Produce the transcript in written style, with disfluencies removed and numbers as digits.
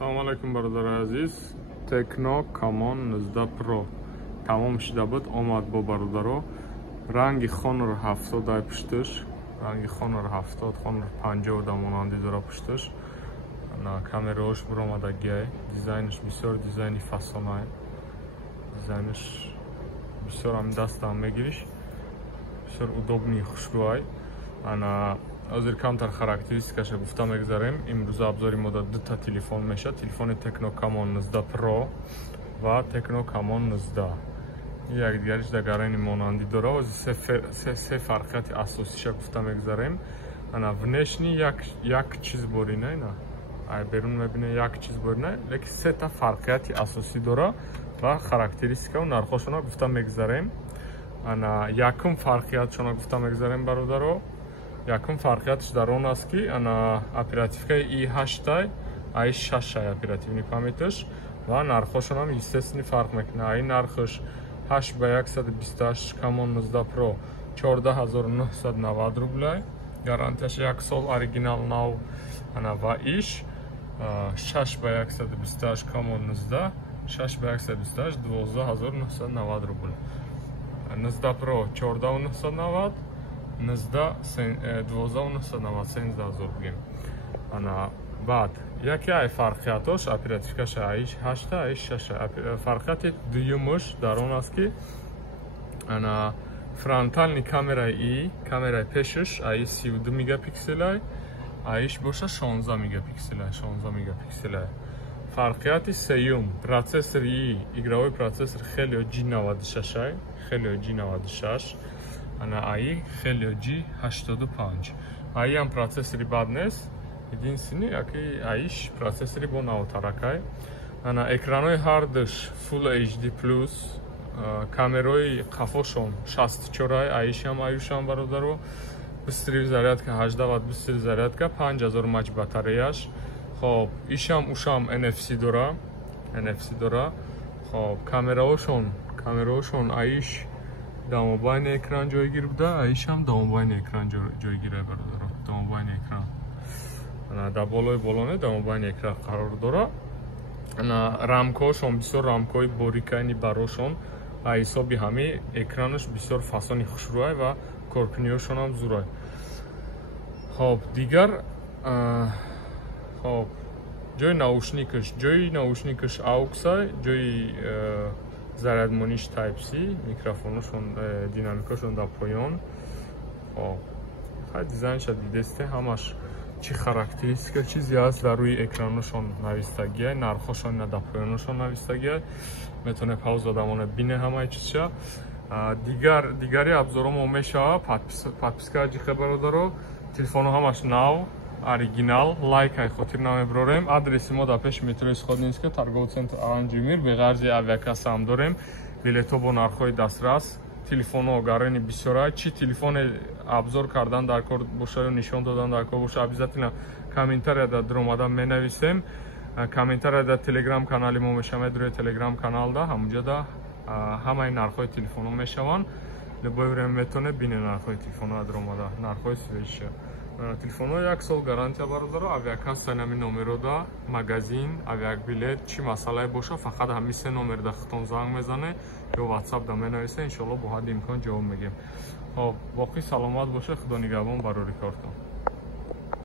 Салом алейкум бародари азиз. Tecno Camon 19 Pro тамом шуда буд, омад бо бародаро. Ранги Honor 70 пуштиш, ранги Honor 70, Honor 50 да монанди дора пуштиш. На камераош буромадагиай, дизайниш бисёр дизайни фасонай. Дизайниш бисёр ам дастам мегириш. Бисёр удобни, хушгӯай. Ана ҳозир камтар характеристикаша гуфта мегзарем. Имрӯза обзори мо дар дута телефон меша. Телефони Tecno Camon 19 Pro ва Tecno Camon 19. Якдигариш дар гарани монандӣ дора. Ҳозир се фарқияти асосиша гуфта мегзарем. Ана внешни як чиз боринай, на ай берун мебине як чиз боринай, лекин сета фарқияти асосӣ дора ва характеристика ва нархошона гуфта мегзарем. Ана якум фарқиятшона гуфта мегзарем бародаро. Якум фарқиятш дар он аст ки ана оперативкаи i8 i6 оперативни памяташ ва нархошонам естественно фарқ мекунад. Ай нархаш 8/128 Camon 19 Pro 14990 рублай. Гарантияш 1 сол оригинал нав ана ва иш 6/128 Camon 19 6/128 12990 рублай. 19 Pro 14990 12990 бигем. Ана баъд яке ай фарқиятош оперативкаша i8 i6 фарқияти дуюмуш дар он аст ки ана фронтални камераи пешаш i32 мегапикселай, i8 боша 16 мегапикселай. Фарқияти сеюм процессори игровой процессор Helio G96 ана i Helio G85. Ай ам процессори бад нест. Единствени яки i8 процессори бо навотаракай. Ана экранои ҳардаш Full HD Plus, камерои қафошон 64 i8 ам i8 бародаро. Бистри зарядка 18 Вт бистри зарядка 5000 мАч батареяш. Хоб ишам ушам NFC дора. Хоб камераошон i8 дамобайни экран ҷойгир буда, i8 ҳам дамобайни экран ҷойгирай бародаро. Дамобайни экран. Ана дар болои болоне дамобайни экран қарор дора. Ана рамкаошон бисёр рамкаи борикайни барошон, ай ҳисоби ҳами экранаш бисёр фасони хушрӯай ва корпиниёшон ҳам зурай. Хоб дигар хоб ҷои наушникаш AUX-ай, ҷои зарядмониш Type-C, микрофоношон динамикашон дар поён. Хоб хай дизайнша дидесте ҳамаш чи характеристика чизе аст дар рӯи экраношон навистагиай, нархошон дар поёношон навистагиай. Метавонед пауза дамона бине ҳамаи чизша. Дигари обзоромо мешава, подписка ҷиха бародаро. Телефоно ҳамаш нав, оригинал, лайкай хотир намеброрем. Адреси мо дар пеши метрои Сходнинска, торговый центр Аранҷумир, беғарзи авиакасса ҳам дорем. Билето бо нархҳои дастрас. Телефоно гарани бисёрай. Чи телефоне обзор кардан дар кор боша ё нишон додан дар кор боша, обязательно комментария дар дромада менависем. Комментария дар телеграм канали мо мешавад, рӯи телеграм каналда ҳамунҷода ҳамаи нархҳои телефоно мешаванд. Любое время метавонед бинед нархҳои телефоно дар дромада, нархҳои свежиша. Телефоно 1 сол гарантия бародаро. Авиакасса нами номерода, магазин, авиабилет, чи масъалае боша, фақат ҳамин се номер да хитон занг мезане ё WhatsApp да менависе, иншоалло бо ҳадди имкон ҷавоб мегем. Хоб боқӣ саломат боша, худо нигаҳбон барори кортон.